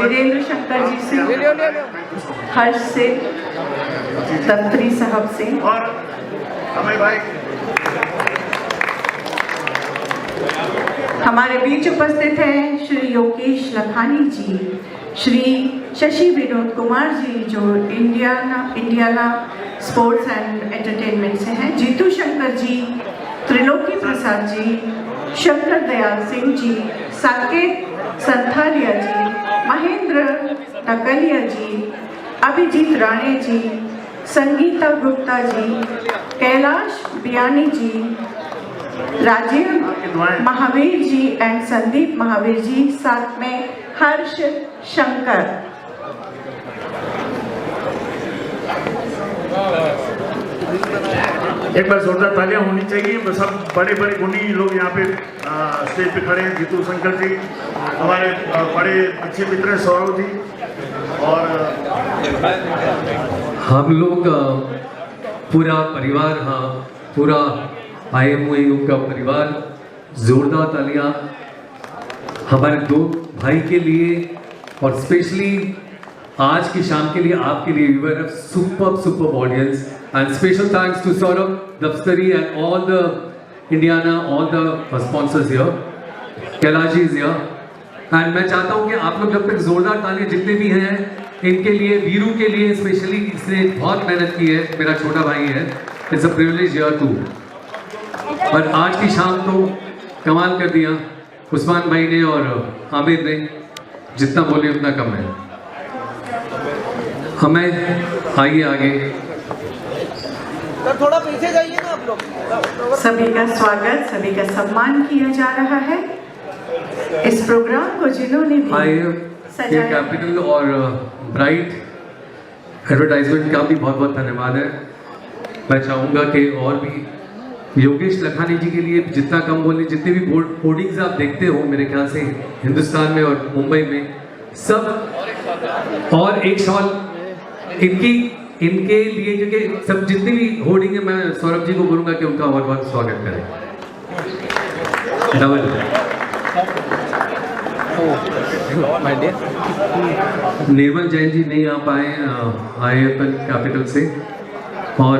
वीरेंद्र शंकर जी से, हर्ष से, दफ्तरी साहब से और अमय भाई। हमारे बीच उपस्थित हैं श्री योगेश लखानी जी, श्री शशि विनोद कुमार जी जो इंडियाना स्पोर्ट्स एंड एंटरटेनमेंट से हैं, जीतू शंकर जी, त्रिलोकी प्रसाद जी, शंकर दयाल सिंह जी, साकेत संथालिया जी, महेंद्र टकलिया जी, अभिजीत राणे जी, संगीता गुप्ता जी, कैलाश बियानी जी, राजीव महावीर जी एंड संदीप महावीर जी, साथ में हर्ष शंकर। एक बार जोरदार तालियां होनी चाहिए। सब बड़े बड़े गुणी लोग यहाँ पे स्टेज पे खड़े हैं। जीतू शंकर जी हमारे बड़े अच्छे मित्र हैं, सौरभ जी, और हम लोग पूरा परिवार, हाँ पूरा IMOU का परिवार, जोरदार तालियां हमारे दो भाई के लिए और स्पेशली आज की शाम के लिए, आपके लिए। You were a super audience and special thanks to Saurabh Daftari and all the Indiana, all the sponsors here, Kailash ji is here. And मैं चाहता हूं कि आप लोग जब तक जोरदार तालियां जितने भी हैं इनके लिए, वीरू के लिए स्पेशली, इसने बहुत मेहनत की है, मेरा छोटा भाई है, it's a privilege here to. और आज की शाम तो कमाल कर दिया उस्मान भाई ने और आमिर ने, जितना बोले उतना कम है। हमें आइए आगे, थोड़ा पीछे जाइए ना आप लोग। सभी का स्वागत, सभी का सम्मान किया जा रहा है। इस प्रोग्राम को जिन्होंने भी सजाया, कैपिटल और ब्राइट एडवर्टाइजमेंट का भी बहुत बहुत धन्यवाद है। मैं चाहूँगा कि और भी योगेश लखानी जी के लिए जितना कम बोले, जितने भी होर्डिंग्स आप देखते हो मेरे ख्याल से हिंदुस्तान में और मुंबई में सब, और एक शॉल इनके लिए, क्योंकि सब जितनी भी होर्डिंग है, मैं सौरभ जी को बोलूँगा कि उनका बहुत बहुत स्वागत करें। डबल निर्मल जैन जी नहीं आ पाए, IIFL कैपिटल से, और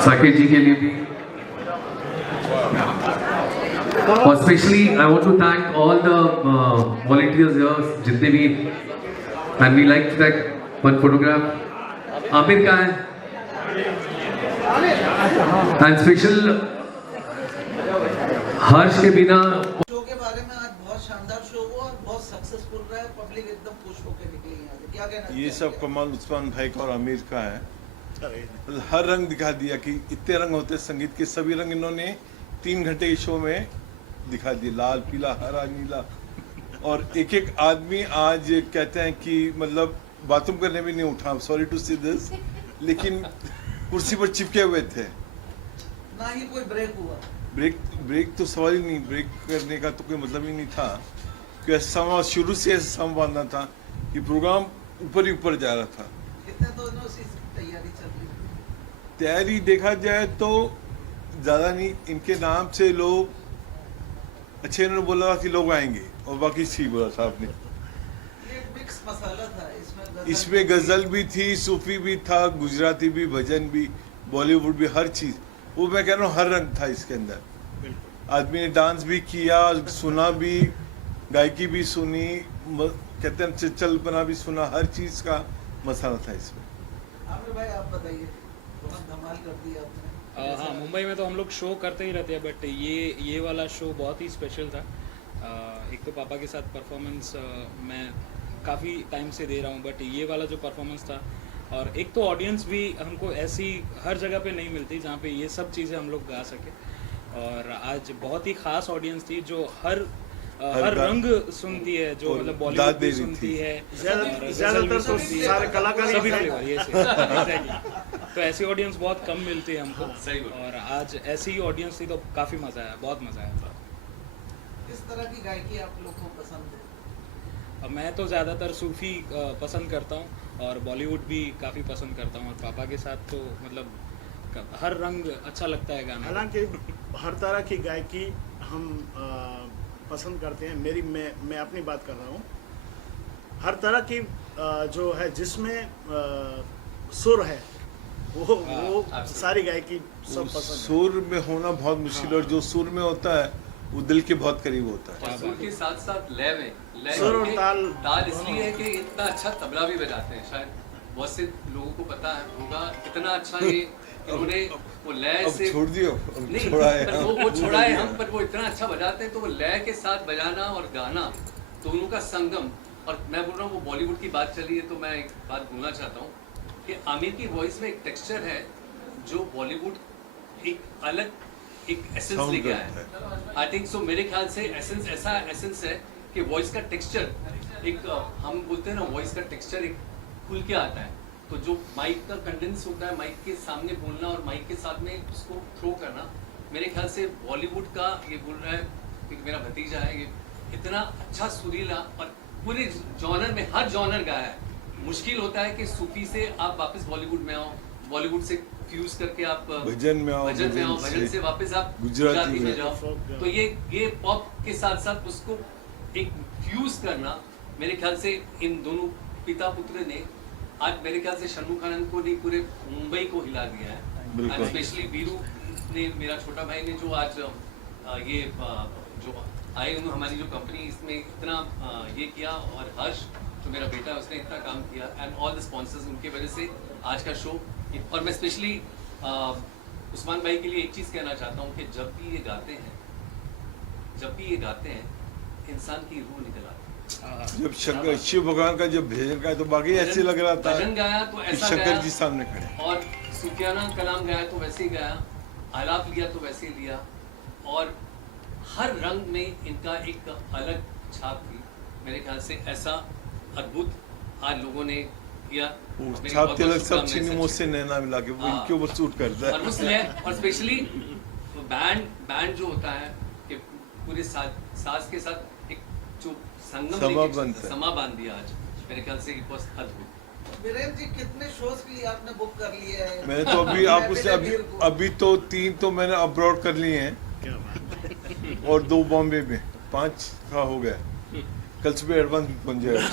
साकेत जी के लिए भी, और specially I want to thank all the volunteers here, जितने भी, and we like to take one photograph. Aamir का है एंड स्पेशल हर्ष के बिना। शो के बारे में आज बहुत शानदार शो हुआ और बहुत सक्सेसफुल रहा है, पब्लिक एकदम खुश होकर निकली यहाँ से। क्या कहना? ये सब कमाल उस्मान भाई का और आमिर का है। हर रंग दिखा दिया कि इतने रंग होते हैं संगीत के, सभी रंग इन्होंने 3 घंटे के शो में दिखा दिए, लाल पीला हरा नीला। और एक एक आदमी आज कहते हैं कि मतलब बाथरूम करने भी नहीं उठा, सॉरी टू से दिस, लेकिन कुर्सी पर चिपके हुए थे, ना ही कोई ब्रेक हुआ। ब्रेक तो सवाल ही नहीं, ब्रेक करने का तो कोई मतलब ही नहीं था, क्योंकि शुरू से ऐसा सम बांधना था कि प्रोग्राम ऊपर ही ऊपर जा रहा था। कितने दोनों से तैयारी चल रही है? तैयारी देखा जाए तो ज़्यादा नहीं, इनके नाम से लोग अच्छे, इन्होंने बोला कि लोग आएंगे, और बाकी ठीक बोला था आपने। ये मिक्स मसाला था इसमें गजल भी थी, सूफी भी था, गुजराती भी, भजन भी, बॉलीवुड भी, हर चीज़। वो मैं कह रहा हूँ हर रंग था इसके अंदर। आदमी ने डांस भी किया, सुना भी, गायकी भी सुनी, कहते हैं चलपना भी सुना, हर चीज़ का मसाला था इसमें। आमिर भाई आप बताइए, बहुत धमाल कर दिया आपने। हाँ, मुंबई में तो हम लोग शो करते ही रहते हैं, बट ये वाला शो बहुत ही स्पेशल था। एक तो पापा के साथ परफॉर्मेंस मैं काफ़ी टाइम से दे रहा हूँ, बट ये वाला जो परफॉर्मेंस था, और एक तो ऑडियंस भी हमको ऐसी हर जगह पे नहीं मिलती जहाँ पे ये सब चीज़ें हम लोग गा सके। और आज बहुत ही ख़ास ऑडियंस थी जो हर रंग सुनती है, जो मतलब बॉलीवुड भी सुनती है, ज़्यादातर तो सारे कलाकार सभी फ्लेवर, ये exactly। तो ऐसी ऑडियंस बहुत कम मिलती है हमको, और आज ऐसी ही ऑडियंस थी तो काफ़ी मज़ा आया, बहुत मज़ा आया था। किस तरह की गायकी आप लोग को पसंद है? मैं तो ज़्यादातर सूफ़ी पसंद करता हूँ, और बॉलीवुड भी काफ़ी पसंद करता हूँ, और पापा के साथ तो मतलब हर रंग अच्छा लगता है गाना। हालांकि हर तरह की गायकी हम पसंद करते हैं। मैं अपनी बात कर रहा हूँ, हर तरह की जो है जिसमें सुर है वो सारी गायकी सब पसंद है। सुर में होना बहुत मुश्किल है, और जो सुर में होता है वो दिल के बहुत करीब होता है। और सुर के साथ साथ लय में, लय सुर और के- ताल इसलिए है कि इतना अच्छा तबला भी बजाते हैं, शायद बहुत से लोगों को पता है होगा कितना अच्छा ये इन्होंने वो लय अब से छोड़ दियो, नहीं, छोड़ा है पर वो छोड़ा है हम, पर वो इतना अच्छा बजाते हैं, तो वो लय के साथ बजाना और गाना दोनों का संगम। और मैं बोल रहा हूँ वो बॉलीवुड की बात चली है तो मैं एक बात बोलना चाहता हूँ कि आमिर की वॉइस में एक टेक्सचर है जो बॉलीवुड एक अलग एक एसेंस Sound लेके आया करता है। आई थिंक सो, मेरे ख्याल से एसेंस ऐसा एसेंस है कि वॉइस का टेक्सचर एक हम बोलते हैं ना, वॉइस का टेक्सचर एक खुल के आता है। तो जो माइक का कंडेंस होता है, माइक के सामने बोलना और माइक के साथ में उसको थ्रो करना, मेरे ख्याल से बॉलीवुड का ये बोल रहा है, एक मेरा भतीजा है, ये इतना अच्छा सुरीला और पूरे जॉनर में हर जॉनर गाया है। मुश्किल होता है कि सूफी से आप वापस बॉलीवुड में आओ, बॉलीवुड से फ्यूज करके आप भजन में आओ, भजन से वापस आप गुजराती में जाओ। folk, तो ये पॉप के साथ साथ उसको एक फ्यूज करना, मेरे ख्याल से इन दोनों पिता पुत्र ने आज मेरे ख्याल से षण्मुखानंद को नहीं पूरे मुंबई को हिला दिया है। बिल्कुल। स्पेशली वीरू ने, मेरा छोटा भाई ने जो आज ये जो आए उन्होंने हमारी जो कंपनी इसमें इतना ये किया, और हर्ष जो मेरा बेटा है उसने इतना काम किया, एंड ऑल द स्पॉन्सर्स, उनके वजह से आज का शो। और मैं स्पेशली उस्मान भाई के लिए एक चीज़ कहना चाहता हूँ कि जब भी ये गाते हैं इंसान की रूह निकल आती है। जब शंकर शिव भगवान का जब भजन गाया तो बाकी ऐसे लग रहा था भजन गाया तो कि ऐसा शंकर गाया, जी सामने खड़े। और सूफियाना कलाम गाया तो वैसे ही गाया, आलाप लिया तो वैसे ही लिया, और हर रंग में इनका एक अलग छाप थी। मेरे ख्याल से ऐसा अद्भुत आज लोगों ने किया। मेरी छाप बहुत-बहुत तिलक सब शुभकामनाएं चीनी सच्ची। मुझसे नैना मिला के वो हाँ। इनके ऊपर सूट करता और है। उसमें और स्पेशली बैंड जो होता है कि पूरे साज के साथ एक जो संगम समा लेके बनता है। समा बांध दिया आज, मेरे ख्याल से इट वाज अद्भुत। वीरेंद्र जी कितने शोज के लिए आपने बुक कर लिए हैं? मैंने तो अभी आप उससे अभी तो 3 तो मैंने अब्रॉड कर लिए हैं, क्या बात। और 2 बॉम्बे में, 5 का हो गया। कल सुबह एडवांस भी पहुंच जाएगा।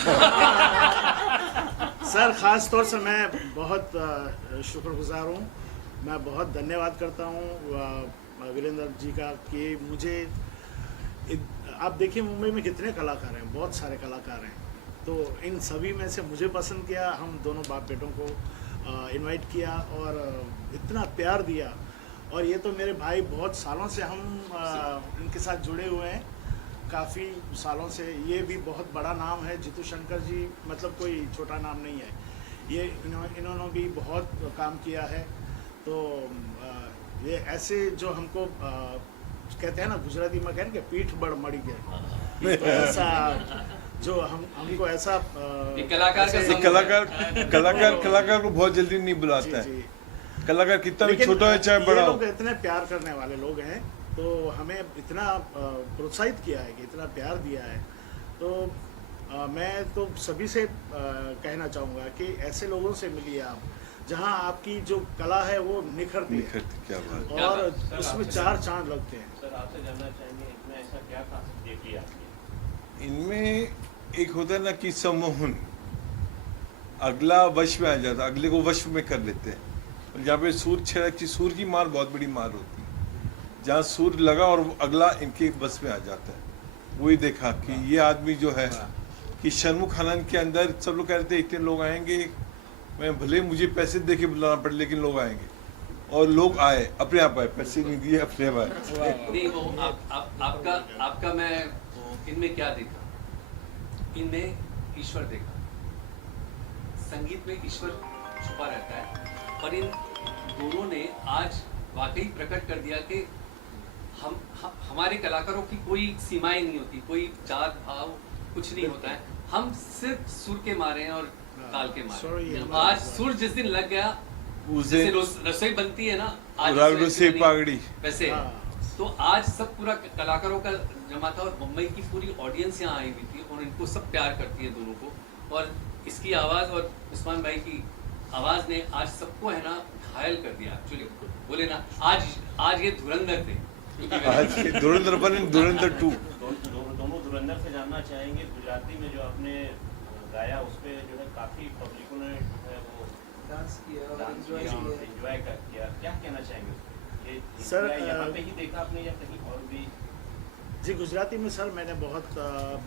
सर ख़ास तौर से मैं बहुत शुक्रगुजार हूँ, मैं बहुत धन्यवाद करता हूँ वीरेंद्र जी का कि मुझे आप देखिए मुंबई में कितने कलाकार हैं, बहुत सारे कलाकार हैं, तो इन सभी में से मुझे पसंद किया, हम दोनों बाप बेटों को इनवाइट किया और इतना प्यार दिया। और ये तो मेरे भाई बहुत सालों से हम इनके साथ जुड़े हुए हैं, काफ़ी सालों से। ये भी बहुत बड़ा नाम है, जीतू शंकर जी मतलब कोई छोटा नाम नहीं है, ये इन्होंने भी बहुत काम किया है। तो ये ऐसे जो हमको कहते हैं ना गुजराती में कहते हैं कि पीठ बड़ मड़ी गए, तो ऐसा जो हमको ऐसा एक कलाकार का ऐसे- एक कलाकार को बहुत जल्दी नहीं बुलाता जी, है। जी। कलाकार कितना भी लेकिन छोटा हो चाहे ये बड़ा लोग हो। इतने प्यार करने वाले लोग हैं, तो हमें इतना प्रोत्साहित किया है कि इतना प्यार दिया है, तो मैं तो सभी से कहना चाहूँगा कि ऐसे लोगों से मिलिए आप, जहाँ आपकी जो कला है वो निखरती है निखरती, क्या बात। क्या और बात, सर, उसमें आपसे- 4 चांद लगते हैं। सर आपसे जानना चाहेंगे इसमें ऐसा क्या खासियत देखी आपने? इनमें एक होता है ना कि सम्मोहन, अगला वश में आ जाता, अगले को वश में कर लेते हैं। और जहाँ पे सूर छिड़कती, सूर की मार बहुत बड़ी मार होती है, जहाँ सूर लगा और अगला इनके बस में आ जाता है। वही देखा कि ये आदमी जो है कि षण्मुखानंद के अंदर सब लोग कह रहे थे इतने लोग आएंगे, मैं भले मुझे पैसे दे के बुलाना पड़े लेकिन लोग आएंगे, और लोग आए, अपने आप आए, पैसे नहीं दिए, अपने आप आए। नहीं वो आपका मैं इनमें क्या देखा, इनमें ईश्वर देखा। संगीत में ईश्वर छुपा रहता है, और इन दोनों ने आज वाकई प्रकट कर दिया कि हमारे कलाकारों की कोई सीमाएं नहीं होती, कोई जात भाव कुछ नहीं होता है, हम सिर्फ सुर के मारे हैं और ताल के Sorry, मारे। हमारा- आज सुर जिस दिन लग गया, उसे जैसे रसोई बनती है ना, आज राग रसोई से बनी, पागड़ी। वैसे हाँ। तो आज सब पूरा कलाकारों का जमा था, और मुंबई की पूरी ऑडियंस यहाँ आई हुई थी, और इनको सब प्यार करती है दोनों को। और इसकी आवाज़ और उस्मान भाई की आवाज़ ने आज सबको है ना घायल कर दिया। एक्चुअली बोले ना, आज ये धुरंधर थे, आज के धुरंधर 1 और धुरंधर 2। दोनों धुरंधर से जानना चाहेंगे, गुजराती में जो आपने गाया उस पे जो है काफी पब्लिकों ने जो है वो डांस किया और डांस एंजॉय किया, किया। एंजॉय किया। क्या कहना चाहेंगे ये सर, यहाँ पे ही देखा आपने या कहीं और भी? जी, गुजराती में सर मैंने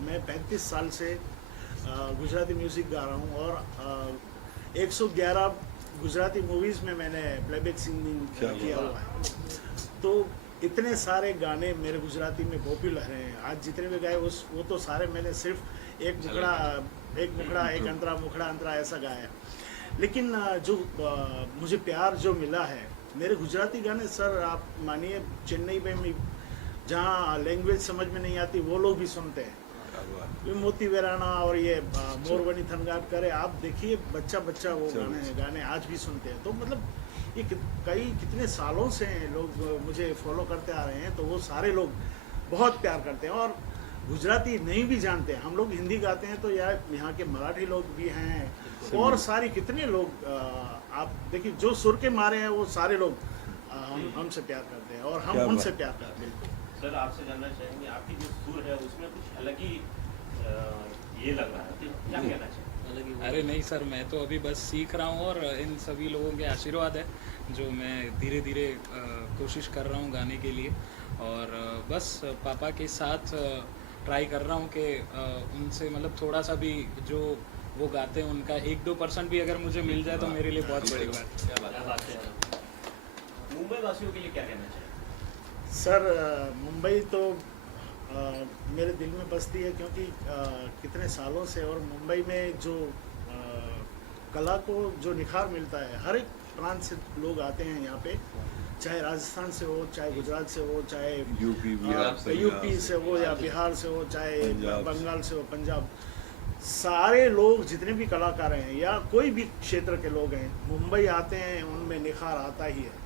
मैं 35 साल से गुजराती म्यूज़िक गा रहा हूँ और 111 गुजराती मूवीज़ में मैंने प्लेबैक सिंगिंग क्या किया हुआ है। तो इतने सारे गाने मेरे गुजराती में पॉपुलर हैं। आज जितने भी गाए वो तो सारे मैंने सिर्फ एक मुखड़ा एक अंतरा मुखड़ा अंतरा ऐसा गाया। लेकिन जो मुझे प्यार जो मिला है मेरे गुजराती गाने, सर आप मानिए चेन्नई में जहाँ लैंग्वेज समझ में नहीं आती वो लोग भी सुनते हैं। मोती वेराना और ये मोरवनी थनगाट करे, आप देखिए बच्चा वो गाने आज भी सुनते हैं। तो मतलब ये कितने सालों से लोग मुझे फॉलो करते आ रहे हैं, तो वो सारे लोग बहुत प्यार करते हैं और गुजराती नहीं भी जानते हैं। हम लोग हिंदी गाते हैं तो यार यहाँ के मराठी लोग भी हैं और सारी कितने लोग आप देखिए जो सुर के मारे हैं वो सारे लोग हमसे प्यार करते हैं और हम उनसे प्यार करते हैं। सर आपसे जानना चाहेंगे, आपकी जो सुर है उसमें कुछ अलग ही ये लग रहा है, तो क्या कहना चाहेंगे? अरे नहीं सर, मैं तो अभी बस सीख रहा हूँ और इन सभी लोगों के आशीर्वाद है जो मैं धीरे धीरे कोशिश कर रहा हूँ गाने के लिए। और बस पापा के साथ ट्राई कर रहा हूँ कि उनसे मतलब थोड़ा सा भी जो वो गाते हैं उनका 1-2% भी अगर मुझे मिल जाए तो मेरे लिए बहुत बड़ी बात है। मुंबई वासियों के लिए क्या कहना चाहिए? सर मुंबई तो मेरे दिल में बसती है क्योंकि कितने सालों से और मुंबई में जो कला को जो निखार मिलता है, हर एक प्रांत से लोग आते हैं यहाँ पे, चाहे राजस्थान से हो, चाहे गुजरात से हो, चाहे यूपी से हो या बिहार से हो, चाहे बंगाल से हो, पंजाब, सारे लोग जितने भी कलाकार हैं या कोई भी क्षेत्र के लोग हैं मुंबई आते हैं, उनमें निखार आता ही है।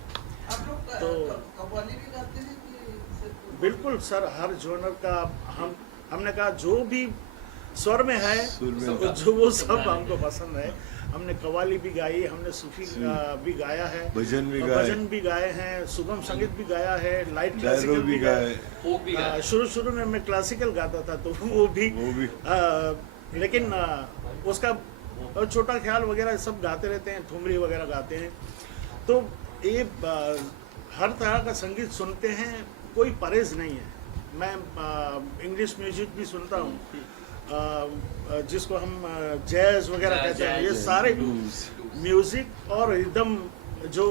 आप लोग तो कव्वाली भी गाते हैं कि सिर्फ? बिल्कुल सर, हर जॉनर का हमने कहा जो भी स्वर में है जो वो सब हमको पसंद है। हमने कव्वाली भी गाई, हमने सूफी भी गाया है, भजन भी गाए हैं, सुगम संगीत भी गाया है, लाइट क्लासिकल भी गाया। शुरू में मैं क्लासिकल गाता था तो वो भी लेकिन उसका छोटा ख्याल वगैरह सब गाते रहते हैं, ठुमरी वगैरह गाते हैं। तो ये हर तरह का संगीत सुनते हैं, कोई परहेज नहीं है। मैं इंग्लिश म्यूजिक भी सुनता हूँ, जिसको हम जैज वगैरह कहते हैं। ये सारे म्यूजिक और रिदम जो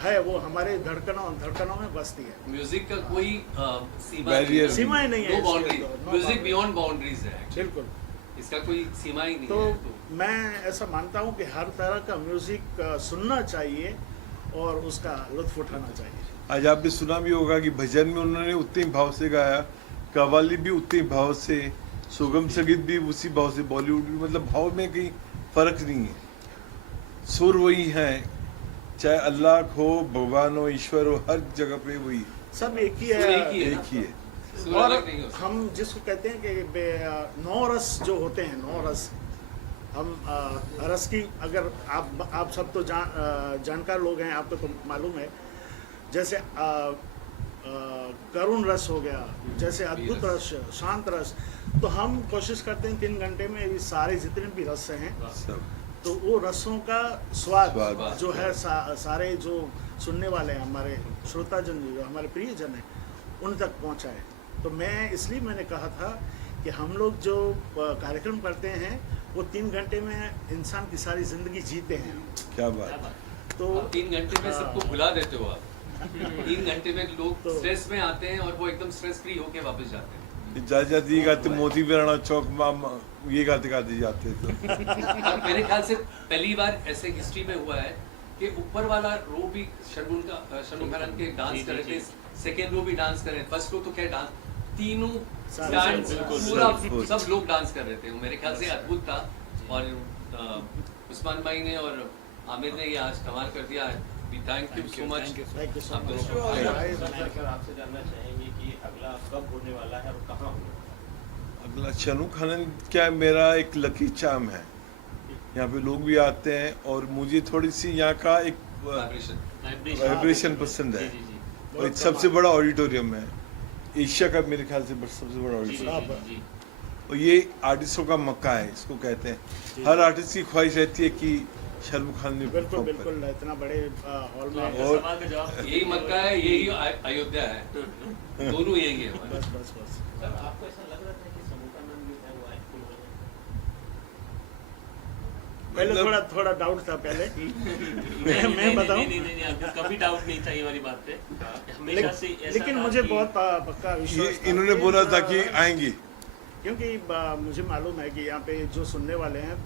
है वो हमारे धड़कनों में बसती है। म्यूजिक का कोई सीमाएं नहीं है, म्यूजिक बियॉन्ड बाउंड्रीज है बिल्कुल, इसका कोई सीमा ही नहीं तो है। मैं ऐसा मानता हूँ कि हर तरह का म्यूजिक सुनना चाहिए और उसका लुत्फ उठाना चाहिए। आज आपने सुना भी होगा कि भजन में उन्होंने उतने भाव से गाया, कव्वाली भी उतने भाव से, सुगम संगीत भी उसी भाव से, बॉलीवुड भी, मतलब भाव में कहीं फर्क नहीं है, सुर वही है, चाहे अल्लाह हो, भगवान हो, ईश्वर हो, हर जगह पे वही सब एक ही है, एक ही है। और हम जिसको कहते हैं कि 9 रस जो होते हैं, 9 रस, हम रस की अगर आप सब तो जानकार लोग हैं, आपको तो मालूम है, जैसे करुण रस हो गया, जैसे अद्भुत रस, शांत रस, तो हम कोशिश करते हैं 3 घंटे में ये सारे जितने भी रस हैं तो वो रसों का स्वाद जो है सारे जो सुनने वाले हैं, हमारे श्रोताजन जो हमारे प्रियजन हैं, उन तक पहुंचाए। तो इसलिए मैंने कहा था कि हम लोग जो कार्यक्रम करते हैं वो 3 घंटे में इंसान की सारी जिंदगी जीते हैं। क्या बात। तो 3 घंटे में सबको भुला देते हो आप। 3 घंटे में लोग स्ट्रेस में आते हैं और वो एकदम स्ट्रेस फ्री होके वापस जाते हैं। जाती गाते मोती वेराना चौक ये गाते जाते तो मेरे ख्याल से पहली बार ऐसे हिस्ट्री में हुआ है कि ऊपर वाला रो भी शर्मुखारन के डांस कर रहे थे, सेकेंड रो भी डांस कर रहे थे, फर्स्ट रो तो क्या डांस, तीनों डांस पूरा सब लोग डांस कर रहे थे। मेरे ख्याल से अद्भुत था और उस्मान भाई ने और आमिर ने ये आज कमाल कर दिया। Thank you so much. आपसे जानना चाहेंगे कि अगला कब होने वाला है और कहाँ होगा? अगला शर्मुखारन क्या मेरा एक लकी चार्म है, यहाँ पे लोग भी आते हैं और मुझे थोड़ी सी यहाँ का एक वाइब्रेशन पसंद है। और सबसे बड़ा ऑडिटोरियम है एशिया का, मेरे ख्याल से सबसे बड़ा ऑडिटोरियम। जी और ये आर्टिस्टों का मक्का है, इसको कहते हैं। हर आर्टिस्ट की ख्वाहिश रहती है कि शाहरुख खान ने बिल्कुल perform करे। बिल्कुल इतना बड़े हॉल में आपका और- सवाल का जवाब यही मक्का है, यही अयोध्या है, दोनों यही है हमारे। बस सर आपको ऐसा लग रहा था कि समूचा मैम जो है वो एक्टिंग हो रहे पहले मतलब- थोड़ा डाउट था पहले मैं बताऊं नहीं आपको कभी डाउट नहीं था ये वाली बात पे हमेशा से ऐसा लेकिन था मुझे कि- बहुत पक्का ये विश्वास था। इन्होंने बोला था कि आएंगी। क्योंकि मुझे मालूम है कि यहाँ पे जो सुनने वाले हैं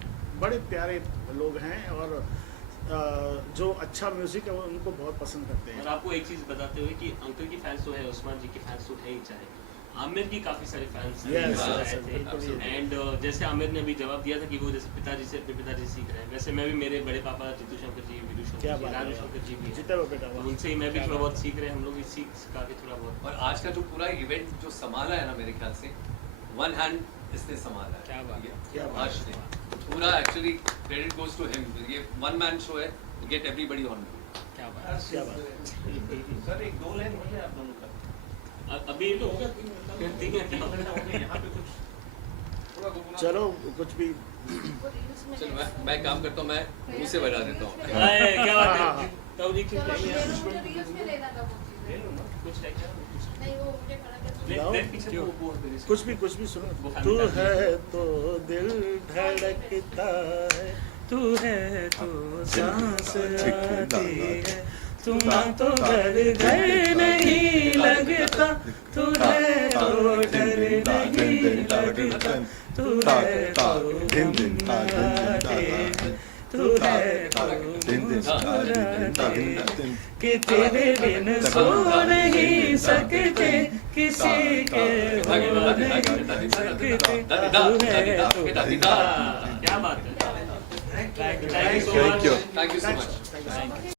बड़े प्यारे लोग हैं और जो अच्छा म्यूजिक है वो उनको बहुत पसंद करते और हैं। आपको एक चीज बताते हुए कि अंकल की फैंस तो है, उस्मान जी की फैंस तो है ही, चाहे आमिर की काफी सारे फैंस Yes, बिल्कुल ये। एंड जैसे आमिर ने अभी जवाब दिया था कि वो जैसे पिताजी से अपने पिताजी सीख रहे हैं, वैसे मैं भी मेरे बड़े पापा जितू शंकर जी, विदु क्या शंकर जी, बात है। राजू शंकर जी भी जीते हुए बेटा हैं, उनसे ही मैं भी थोड़ा बहुत सीख रहे हैं, हम लोग भी सीख काफी थोड़ा बहुत। और आज का जो पूरा इवेंट जो संभाला है ना, मेरे ख्याल से वन हैंड इसने संभाला है। क्या बात है, क्या बात हर्ष ने पूरा actually credit goes to him. ये वन मैन शो है, गेट एवरीबॉडी ऑन। क्या बात है। क्या बात है। सर एक दो लाइन हो जाए आप दोनों का अभी तो ठीक है यहाँ पे कुछ चलो कुछ भी चलो मैं काम करता हूँ, मैं मुंह से बजा देता हूँ। हाय, क्या बात हाँ, है। हाँ। तो जी कुछ मुझे है रील्स में लेना था वो ले चीज़ें। लो ना, कुछ है क्या नहीं वो मुझे खड़ा कर लाओ। ले पीछे क्यों? वो कुछ भी सुनो। वो तू खाली है तो दिल धड़कता है, तू है तो सांस आती है, तू ना तो घर नहीं लगता, तू है तो डर नहीं लगता, तू है तो मुन्नाते है, तू है तो मुस्कुराते हैं, कि तेरे बिन सो नहीं सकते, किसी के हो नहीं सकते, तू है तो क्या बात है। Thank you so thank much. You. Thank you so much.